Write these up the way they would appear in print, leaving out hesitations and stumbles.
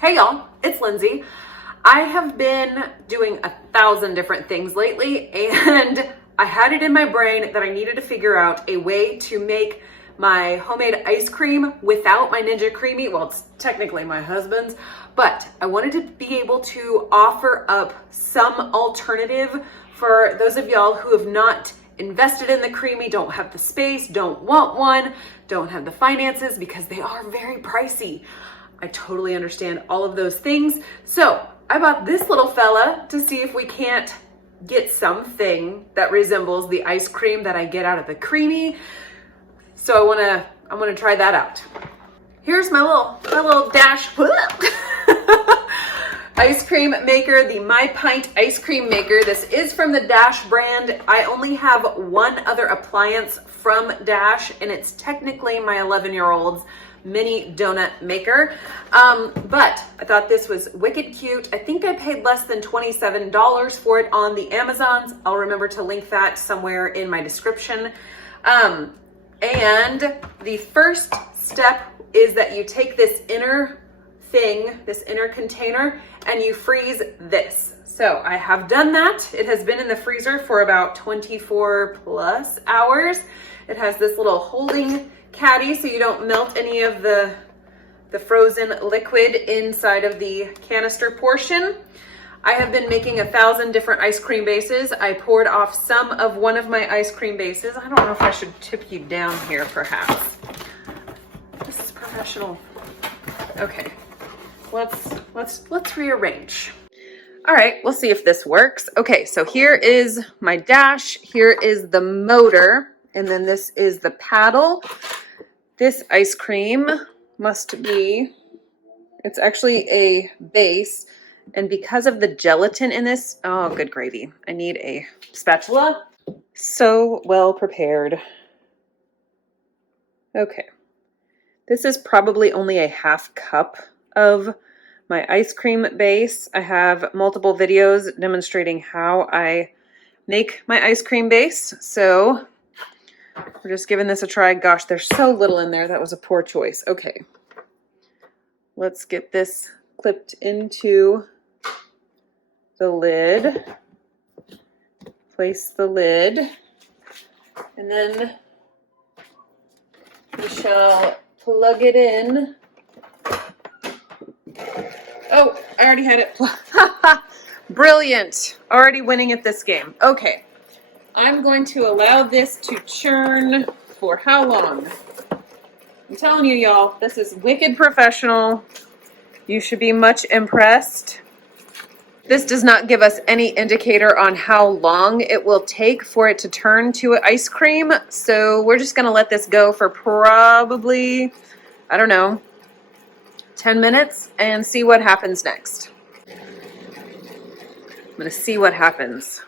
Hey y'all, it's Lindsey. I have been doing 1,000 different things lately, and I had it in my brain that I needed to figure out a way to make my homemade ice cream without my Ninja Creami. Well, it's technically my husband's, but I wanted to be able to offer up some alternative for those of y'all who have not invested in the Creami, don't have the space, don't want one, don't have the finances, because they are very pricey. I totally understand all of those things. So I bought this little fella to see if we can't get something that resembles the ice cream that I get out of the Creami. So I wanna try that out. Here's my little dash ice cream maker, the My Pint ice cream maker. This is from the Dash brand. I only have one other appliance from Dash, and it's technically my 11-year-old's mini donut maker. But I thought this was wicked cute. I think I paid less than $27 for it on the Amazons. I'll remember to link that somewhere in my description. And the first step is that you take this inner thing, this inner container, and you freeze this. So I have done that. It has been in the freezer for about 24 plus hours. It has this little holding caddy so you don't melt any of the frozen liquid inside of the canister portion. I have been making 1,000 different ice cream bases. I poured off some of one of my ice cream bases. I don't know if I should tip you down here, perhaps. This is professional. Okay, let's rearrange. All right, we'll see if this works. Okay, so here is my dash. Here is the motor, and then this is the paddle. This ice cream must be, it's actually a base, and because of the gelatin in this, oh, good gravy. I need a spatula. So well prepared. Okay. This is probably only a half cup of my ice cream base. I have multiple videos demonstrating how I make my ice cream base. So we're just giving this a try. Gosh, there's so little in there. That was a poor choice. Okay. Let's get this clipped into the lid. Place the lid. And then we shall plug it in. Oh, I already had it. Brilliant. Already winning at this game. Okay. I'm going to allow this to churn for how long? I'm telling you, y'all, this is wicked professional. You should be much impressed. This does not give us any indicator on how long it will take for it to turn to ice cream. So we're just going to let this go for probably, I don't know, 10 minutes and see what happens next. I'm going to see what happens.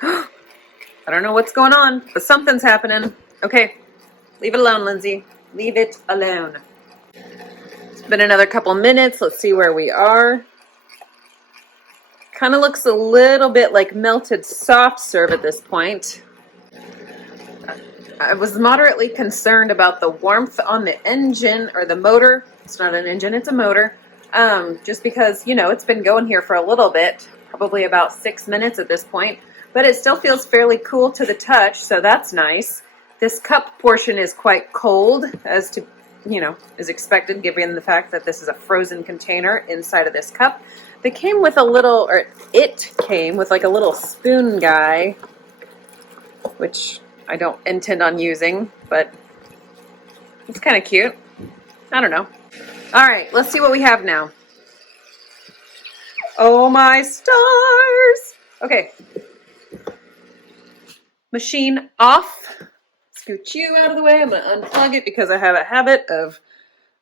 I don't know what's going on, but something's happening. Okay, leave it alone, Lindsey. Leave it alone. It's been another couple minutes. Let's see where we are. Kind of looks a little bit like melted soft serve at this point. I was moderately concerned about the warmth on the engine or the motor. It's not an engine, it's a motor. Just because, you know, it's been going here for a little bit, probably about 6 minutes at this point. But it still feels fairly cool to the touch, so that's nice. This cup portion is quite cold, as to, you know, is expected given the fact that this is a frozen container inside of this cup. They came with a little, or it came with like a little spoon guy, which I don't intend on using, but it's kind of cute. I don't know. All right, let's see what we have now. Oh my stars! Okay. Machine off. Scoot you out of the way. I'm going to unplug it because I have a habit of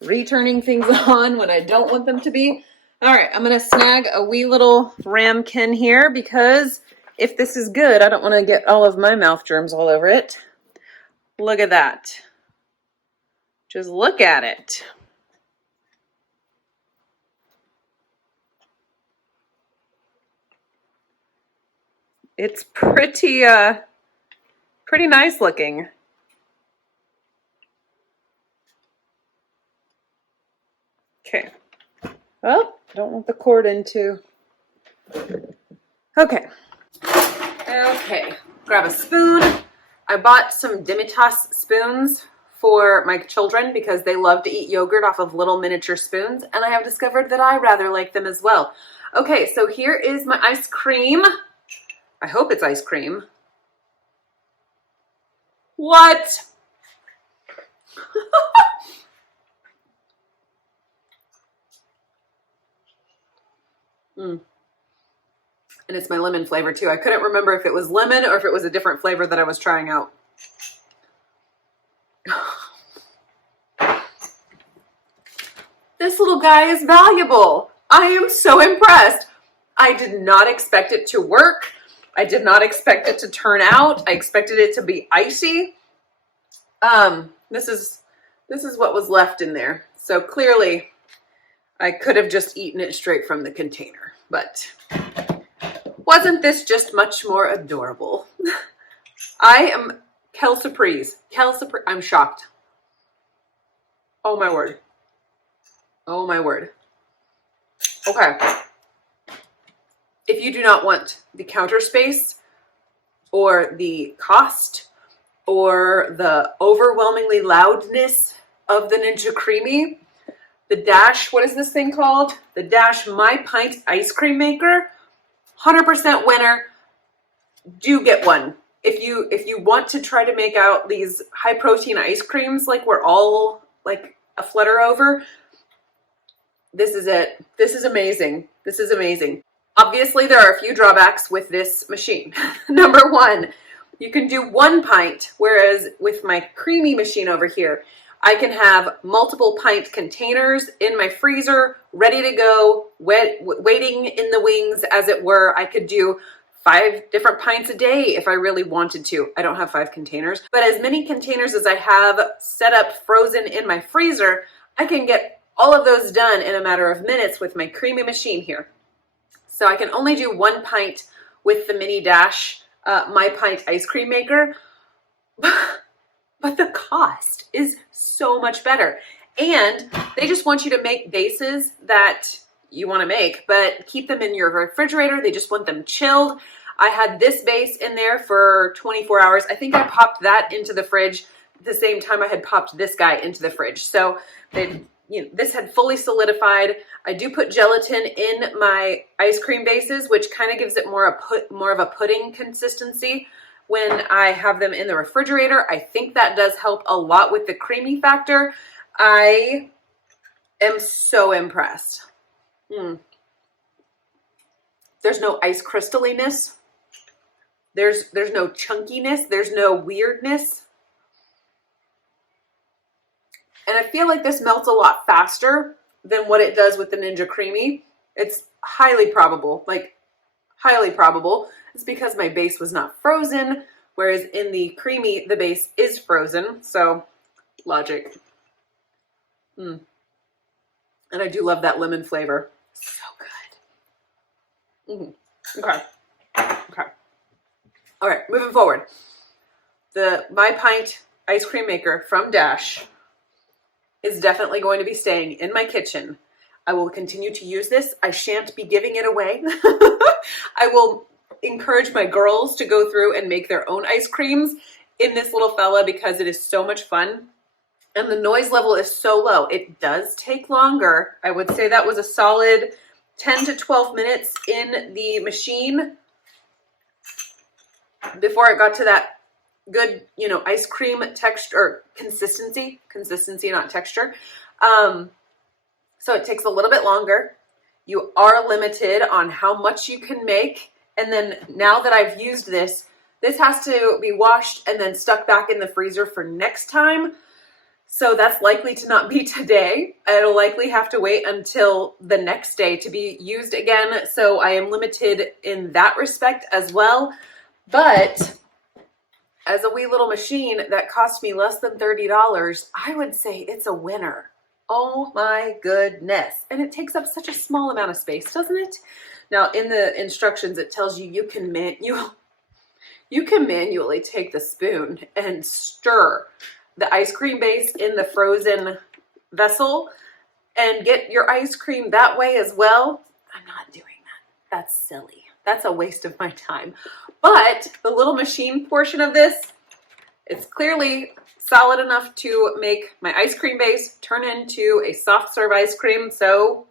returning things on when I don't want them to be. All right, I'm going to snag a wee little ramekin here because if this is good, I don't want to get all of my mouth germs all over it. Look at that. Just look at it. It's pretty nice looking. Okay. Oh, don't want the cord into. Okay. Okay. Grab a spoon. I bought some Dimitas spoons for my children because they love to eat yogurt off of little miniature spoons, and I have discovered that I rather like them as well. Okay, so here is my ice cream. I hope it's ice cream. What? And it's my lemon flavor too. I couldn't remember if it was lemon or if it was a different flavor that I was trying out. This little guy is valuable. I am so impressed. I did not expect it to work. I did not expect it to turn out. I expected it to be icy. This is what was left in there. So clearly I could have just eaten it straight from the container, but wasn't this just much more adorable? I am Kel Surprise. I'm shocked. Oh my word. Oh my word. Okay. If you do not want the counter space or the cost or the overwhelmingly loudness of the Ninja Creami, the Dash, what is this thing called? The Dash My Pint ice cream maker, 100% winner. Do get one. If you want to try to make out these high protein ice creams like we're all like a flutter over, this is it. This is amazing. This is amazing. Obviously, there are a few drawbacks with this machine. Number one, you can do 1 pint, whereas with my Creami machine over here, I can have multiple pint containers in my freezer, ready to go, waiting in the wings, as it were. I could do 5 different pints a day if I really wanted to. I don't have 5 containers, but as many containers as I have set up frozen in my freezer, I can get all of those done in a matter of minutes with my Creami machine here. So I can only do 1 pint with the mini Dash My Pint ice cream maker, but the cost is so much better. And they just want you to make bases that you want to make, but keep them in your refrigerator. They just want them chilled. I had this base in there for 24 hours. I think I popped that into the fridge at the same time I had popped this guy into the fridge. So this had fully solidified. I do put gelatin in my ice cream bases, which kind of gives it more of a pudding consistency when I have them in the refrigerator. I think that does help a lot with the creamy factor. I am so impressed. There's no ice crystalliness. There's no chunkiness. There's no weirdness. And I feel like this melts a lot faster than what it does with the Ninja Creami. It's highly probable, it's because my base was not frozen, whereas in the Creami, the base is frozen. So, logic. And I do love that lemon flavor. So good. Okay. All right, moving forward. The My Pint ice cream maker from Dash is definitely going to be staying in my kitchen. I will continue to use this. I shan't be giving it away. I will encourage my girls to go through and make their own ice creams in this little fella because it is so much fun. And the noise level is so low. It does take longer. I would say that was a solid 10 to 12 minutes in the machine before it got to that good, ice cream texture or consistency, not texture. So it takes a little bit longer. You are limited on how much you can make. And then now that I've used this has to be washed and then stuck back in the freezer for next time. So that's likely to not be today. It'll likely have to wait until the next day to be used again. So I am limited in that respect as well. But as a wee little machine that cost me less than $30, I would say it's a winner. Oh my goodness. And it takes up such a small amount of space, doesn't it? Now in the instructions, it tells you you can manually take the spoon and stir the ice cream base in the frozen vessel and get your ice cream that way as well, I'm not doing that. That's silly. That's a waste of my time. But the little machine portion of this, it's clearly solid enough to make my ice cream base turn into a soft serve ice cream. So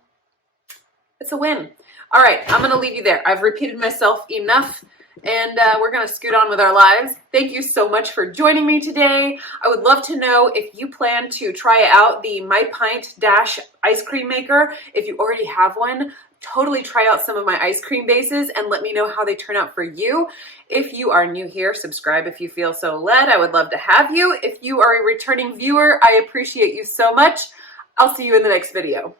it's a win. All right, I'm going to leave you there. I've repeated myself enough, and we're going to scoot on with our lives. Thank you so much for joining me today. I would love to know if you plan to try out the My Pint Dash ice cream maker. If you already have one, totally try out some of my ice cream bases and let me know how they turn out for you. If you are new here, subscribe if you feel so led. I would love to have you. If you are a returning viewer, I appreciate you so much. I'll see you in the next video.